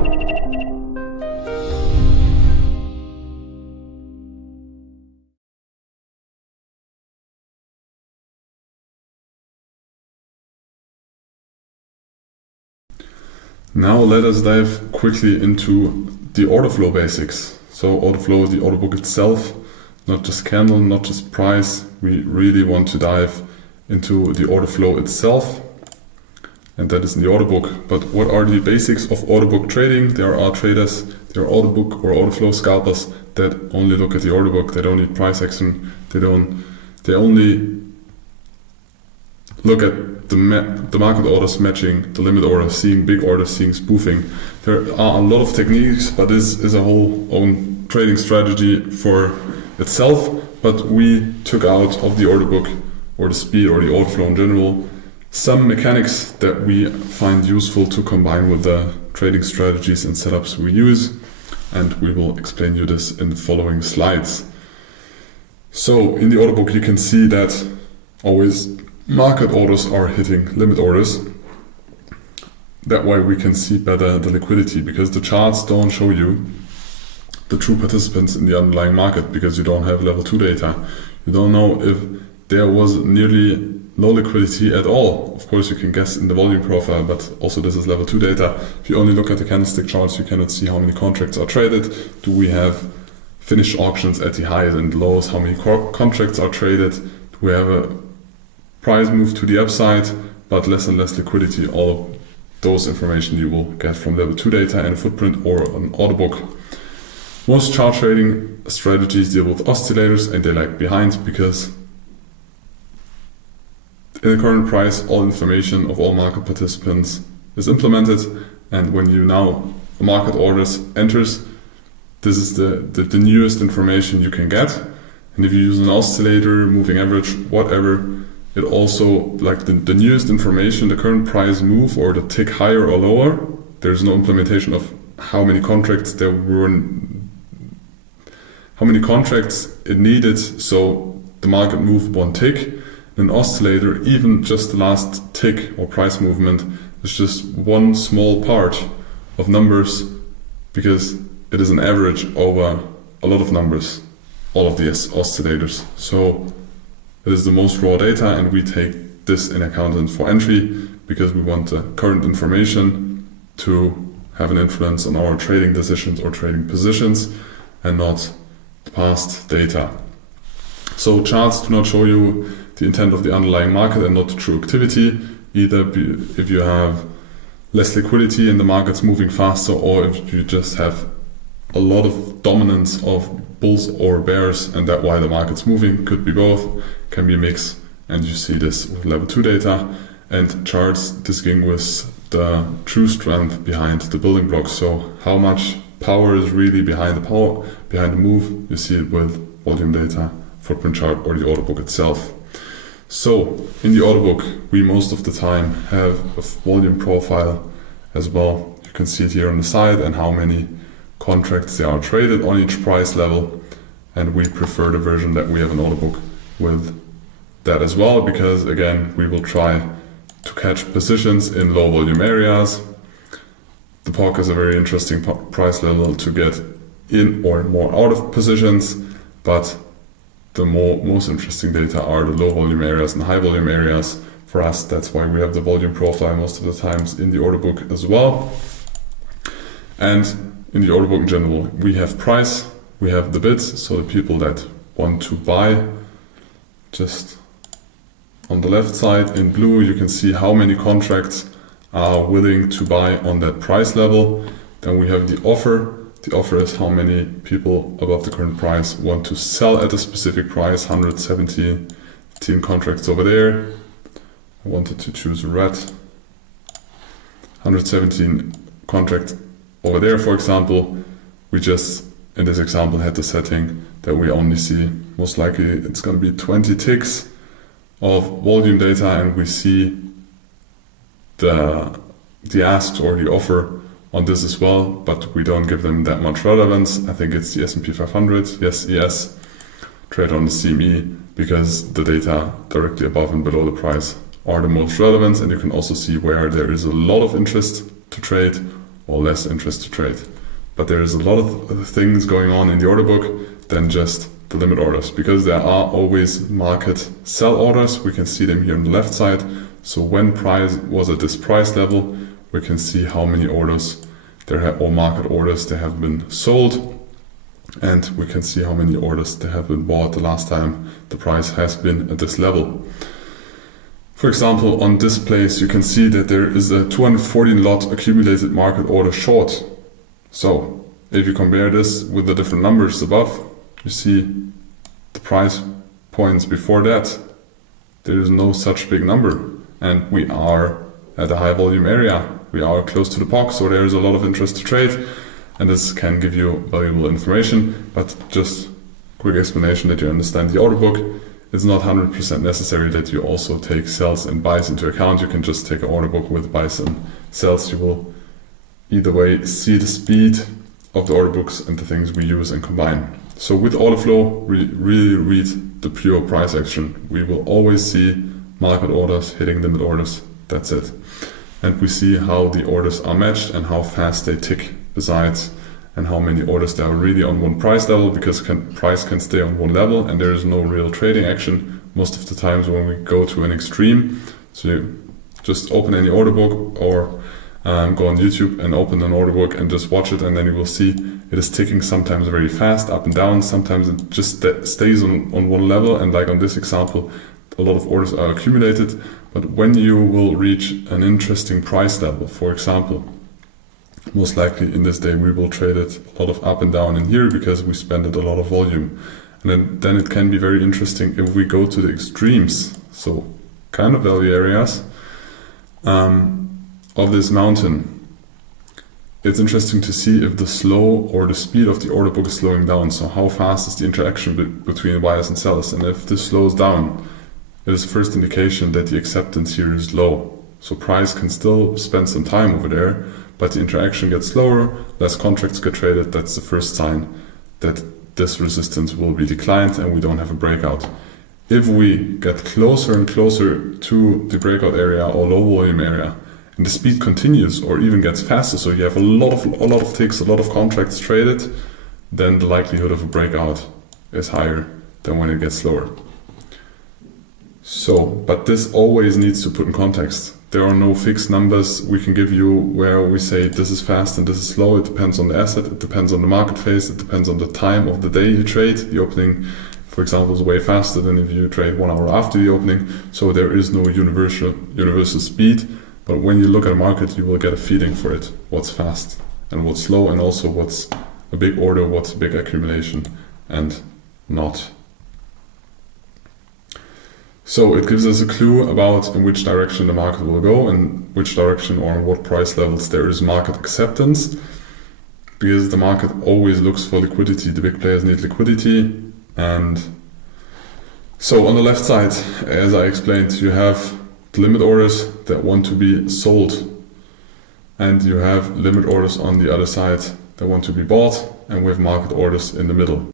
Now let us dive quickly into the Orderflow basics. So Orderflow is the order book itself, not just candle, not just price. We really want to dive into the order flow itself, and that is in the order book. But what are the basics of order book trading? There are traders, there are order book or order flow scalpers that only look at the order book. They don't need price action. They only look at the market orders matching the limit order, seeing big orders, seeing spoofing. There are a lot of techniques, but this is a whole own trading strategy for itself. But we took out of the order book or the speed or the order flow in general some mechanics that we find useful to combine with the trading strategies and setups we use, and we will explain you this in the following slides. So in the order book you can see that always market orders are hitting limit orders. That way we can see better the liquidity, because the charts don't show you the true participants in the underlying market, because you don't have level 2 data. You don't know if there was nearly no liquidity at all. Of course you can guess in the volume profile, but also this is level 2 data. If you only look at the candlestick charts, you cannot see how many contracts are traded. Do we have finished auctions at the highs and lows? How many contracts are traded? Do we have a price move to the upside, but less and less liquidity? All of those information you will get from level 2 data and a footprint or an order book. Most chart trading strategies deal with oscillators, and they lag behind because in the current price all information of all market participants is implemented, and when you now market orders enters, this is the newest information you can get. And if you use an oscillator, moving average, whatever, it also, like the newest information, the current price move or the tick higher or lower, there's no implementation of how many contracts there were, how many contracts it needed so the market moved one tick. An oscillator, even just the last tick or price movement, is just one small part of numbers, because it is an average over a lot of numbers, all of these oscillators. So it is the most raw data, and we take this in account for entry because we want the current information to have an influence on our trading decisions or trading positions, and not the past data. So charts do not show you the intent of the underlying market and not the true activity, either if you have less liquidity and the market's moving faster, or if you just have a lot of dominance of bulls or bears and that why the market's moving. Could be both, can be a mix, and you see this with level 2 data. And charts distinguish the true strength behind the building blocks. So how much power is really behind the move. You see it with volume data, footprint chart, or the order book itself. So in the order book we most of the time have a volume profile as well. You can see it here on the side and how many contracts there are traded on each price level, and we prefer the version that we have an order book with that as well, because again we will try to catch positions in low volume areas. The POC is a very interesting price level to get in or more out of positions, but the most interesting data are the low volume areas and high volume areas. For us, that's why we have the volume profile most of the times in the order book as well. And in the order book in general, we have price, we have the bids, so the people that want to buy. Just on the left side in blue you can see how many contracts are willing to buy on that price level. Then we have the offer. The offer is how many people above the current price want to sell at a specific price. 117 contracts over there. I wanted to choose red. 117 contracts over there, for example. We just, in this example, had the setting that we only see, most likely it's going to be 20 ticks of volume data, and we see the asks or the offer on this as well, but we don't give them that much relevance. I think it's the S&P 500, yes, ES, trade on the CME, because the data directly above and below the price are the most relevant, and you can also see where there is a lot of interest to trade or less interest to trade. But there is a lot of things going on in the order book than just the limit orders, because there are always market sell orders. We can see them here on the left side. So when price was at this price level, we can see how many orders there have, or market orders there have been sold, and we can see how many orders there have been bought the last time the price has been at this level. For example, on this place you can see that there is a 214 lot accumulated market order short. So if you compare this with the different numbers above, you see the price points before that, there is no such big number, and we are at a high volume area. We are close to the POC, so there is a lot of interest to trade, and this can give you valuable information. But just quick explanation that you understand the order book. It's not 100% necessary that you also take sells and buys into account. You can just take an order book with buys and sells. You will either way see the speed of the order books and the things we use and combine. So with Orderflow, we really read the pure price action. We will always see market orders hitting limit orders. That's it. And we see how the orders are matched and how fast they tick besides, and how many orders there are really on one price level, because price can stay on one level and there is no real trading action most of the times when we go to an extreme. So you just open any order book or go on YouTube and open an order book and just watch it, and then you will see it is ticking sometimes very fast up and down. Sometimes it just stays on one level, and like on this example, a lot of orders are accumulated. But when you will reach an interesting price level, for example, most likely in this day we will trade it a lot of up and down in here because we spend it a lot of volume. And then it can be very interesting if we go to the extremes, so kind of value areas of this mountain. It's interesting to see if the slow or the speed of the order book is slowing down. So how fast is the interaction between buyers and sellers? And if this slows down, it is the first indication that the acceptance here is low. So price can still spend some time over there, but the interaction gets slower, less contracts get traded. That's the first sign that this resistance will be declined and we don't have a breakout. If we get closer and closer to the breakout area or low volume area, and the speed continues or even gets faster, so you have a lot of ticks, a lot of contracts traded, then the likelihood of a breakout is higher than when it gets slower. So, but this always needs to put in context. There are no fixed numbers we can give you where we say this is fast and this is slow. It depends on the asset, it depends on the market phase, it depends on the time of the day you trade. The opening, for example, is way faster than if you trade 1 hour after the opening. So there is no universal speed. But when you look at a market, you will get a feeling for it. What's fast and what's slow, and also what's a big order, what's a big accumulation and not. So it gives us a clue about in which direction the market will go and which direction or on what price levels there is market acceptance, because the market always looks for liquidity. The big players need liquidity. And so on the left side, as I explained, you have the limit orders that want to be sold, and you have limit orders on the other side that want to be bought, and we have market orders in the middle.